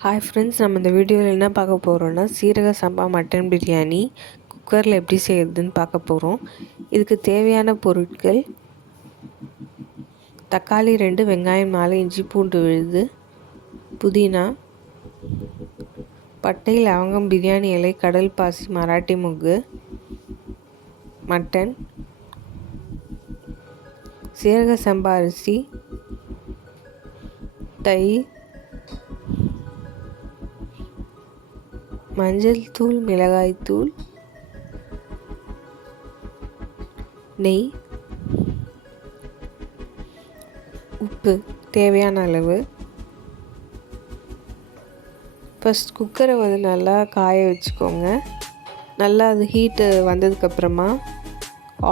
Hi friends நம்ம இந்த வீடியோவில் என்ன பார்க்க போகிறோன்னா சீரக சம்பா மட்டன் பிரியாணி குக்கரில் எப்படி செய்கிறதுன்னு பார்க்க போகிறோம் இதுக்கு தேவையான பொருட்கள் தக்காளி ரெண்டு வெங்காயம் நாலு இஞ்சி பூண்டு விழுது புதினா பட்டை லவங்கம் பிரியாணி இலை கடல் பாசி மராட்டி முக்கு மட்டன் சீரக சம்பா அரிசி தயிர் மஞ்சள் தூள் மிளகாய் தூள் நெய் உப்பு தேவையான அளவு. ஃபஸ்ட் குக்கரை வந்து நல்லா காய வச்சுக்கோங்க. நல்லா அது ஹீட்டு வந்ததுக்கப்புறமா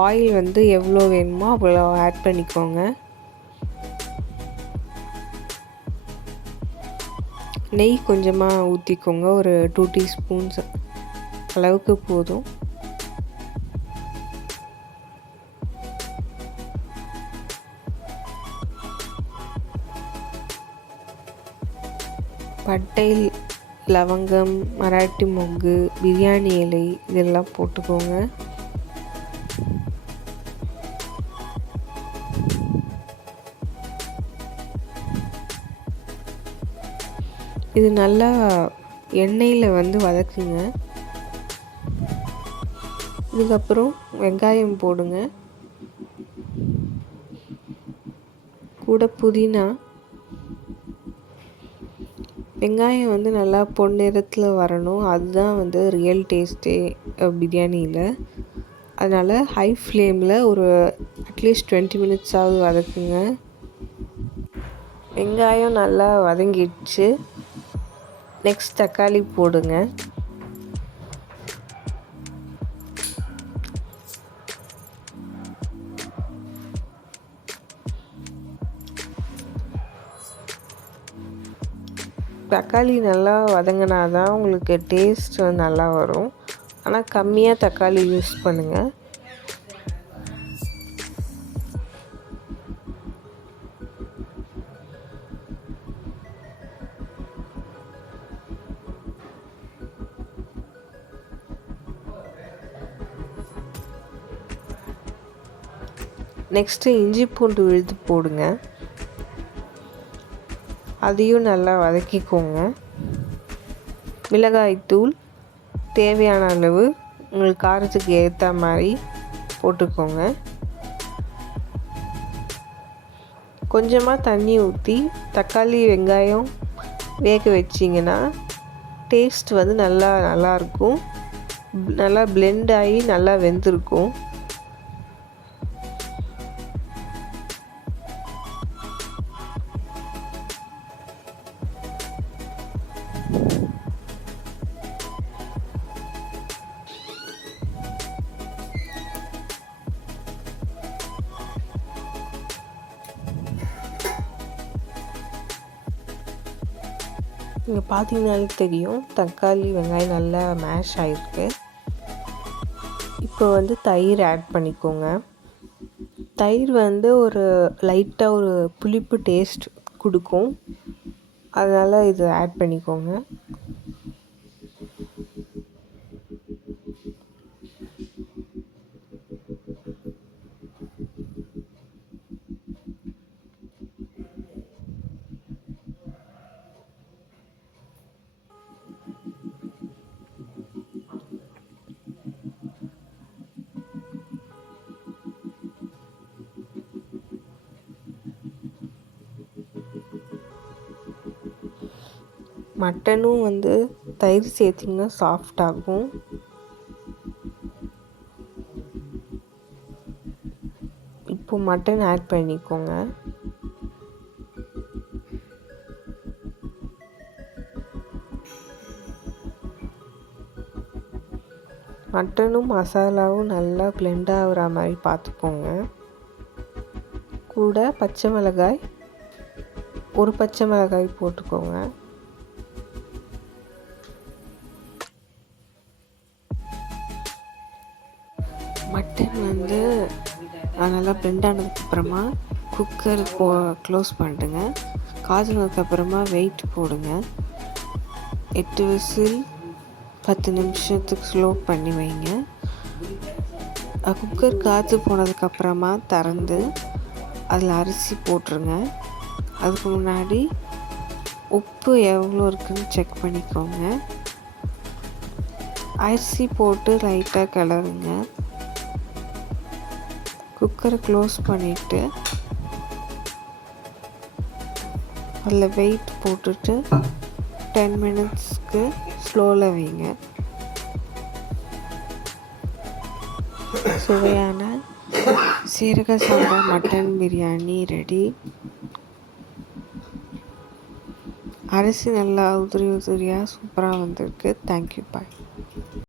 ஆயில் வந்து எவ்வளோ வேணுமோ அவ்வளோ ஆட் பண்ணிக்கோங்க. நெய் கொஞ்சமாக ஊற்றிக்கோங்க ஒரு டூ டீஸ்பூன்ஸ் அளவுக்கு போதும். பட்டை லவங்கம் மராட்டி மொங்கு பிரியாணி இலை இதெல்லாம் போட்டுக்கோங்க. இது நல்லா எண்ணெயில் வந்து வதக்குங்க. இதுக்கப்புறம் வெங்காயம் போடுங்க. கூட புதினா. வெங்காயம் வந்து நல்லா பொன்னிறத்தில் வரணும். அதுதான் வந்து ரியல் டேஸ்ட்டே பிரியாணியில். அதனால் ஹை ஃப்ளேமில் ஒரு அட்லீஸ்ட் டுவெண்ட்டி மினிட்ஸாவது வதக்குங்க. வெங்காயம் நல்லா வதங்கிடுச்சு. நெக்ஸ்ட் தக்காளி போடுங்க. தக்காளி நல்லா வதங்கினா தான் உங்களுக்கு டேஸ்ட் நல்லா வரும். ஆனால் கம்மியாக தக்காளி யூஸ் பண்ணுங்கள் நெக்ஸ்ட்டு இஞ்சி பூண்டு விழுது போடுங்க. அதையும் நல்லா வதக்கிக்கோங்க. மிளகாய்த்தூள் தேவையான அளவு உங்களுக்கு காரத்துக்கு ஏற்ற மாதிரி போட்டுக்கோங்க. கொஞ்சமாக தண்ணி ஊற்றி தக்காளி வெங்காயம் வேக வச்சிங்கன்னா டேஸ்ட் வந்து நல்லா நல்லாயிருக்கும் நல்லா பிளெண்ட் ஆகி நல்லா வெந்திருக்கும். இங்கே பார்த்தீங்கனாலே தெரியும். தக்காளி வெங்காயம் நல்லா மேஷ் ஆகிருக்கு இப்போ வந்து தயிர் ஆட் பண்ணிக்கோங்க. தயிர் வந்து ஒரு லைட்டாக ஒரு புளிப்பு டேஸ்ட் கொடுக்கும். அதனால் இது ஆட் பண்ணிக்கோங்க. மட்டனும் வந்து தயிர் சேர்த்திங்கன்னா சாஃப்டாகும் இப்போ மட்டன் ஆட் பண்ணிக்கோங்க. மட்டனும் மசாலாவும் நல்லா பிளெண்ட் ஆகிற மாதிரி பார்த்துக்கோங்க. கூட பச்சை மிளகாய் ஒரு பச்சை மிளகாய் போட்டுக்கோங்க. மட்டன் வந்து நல்லா பிளெண்ட் ஆனதுக்கப்புறமா குக்கர் போ க்ளோஸ் பண்ணிட்டுங்க காய்ச்சினதுக்கப்புறமா வெயிட் போடுங்க. எட்டு விசில் பத்து நிமிஷத்துக்கு ஸ்லோ பண்ணி வைங்க. குக்கர் காற்று போனதுக்கப்புறமா திறந்து அதில் அரிசி போட்டுருங்க. அதுக்கு முன்னாடி உப்பு எவ்வளோ இருக்குன்னு செக் பண்ணிக்கோங்க. அரிசி போட்டு லைட்டாக கிளறுங்க. குக்கரை க்ளோஸ் பண்ணிவிட்டு அதில் வெயிட் போட்டுட்டு டென் மினிட்ஸ்க்கு ஸ்லோவில் வைங்க. சுவையான சீரக சாதம் மட்டன் பிரியாணி ரெடி. அரிசி நல்லா உதிரி உதிரியாக சூப்பராக வந்திருக்கு. Thank you bye